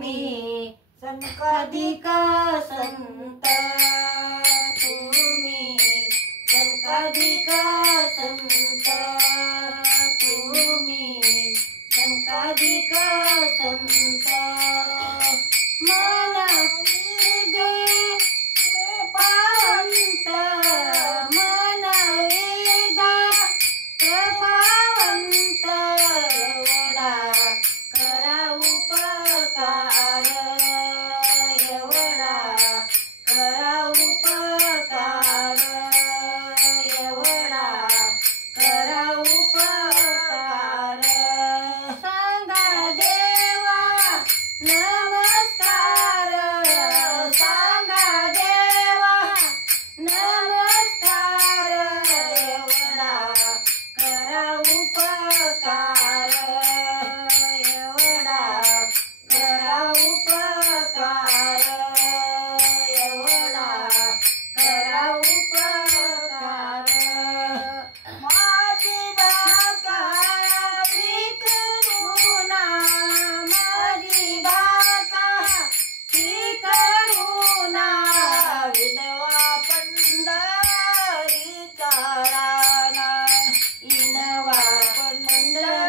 तुम्ही संकाधिक संत तुम्ही संकाधिक संत तुम्ही संकाधिक संत मन वेगे कृपावंत मन वेगा कृपावंत एवढा करा उपकार एवढा करा उपकार एवढा करा उपकार सांगा देवा नमस्कार सांगा देवा नमस्कार एवढा करा उपकार एवढा करा उपकार एवढा करा उपकार माझी बाका करुणा माझी बाका करुणा विनवा पंढरीचा राणा इनवा पंढरीचा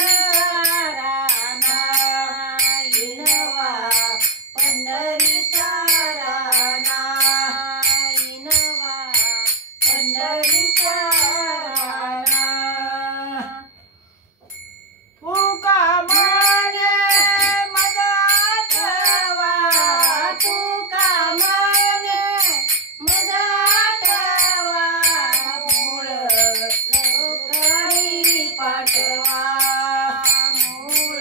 राणा इनवा पंढरीचा राणा इनवा पंढरीचा राणा तुका माने मज आठवा तुका माने मज आठवा मूळ लवकरी पाठवा मूळ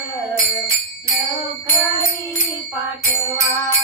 लवकरी पाठवा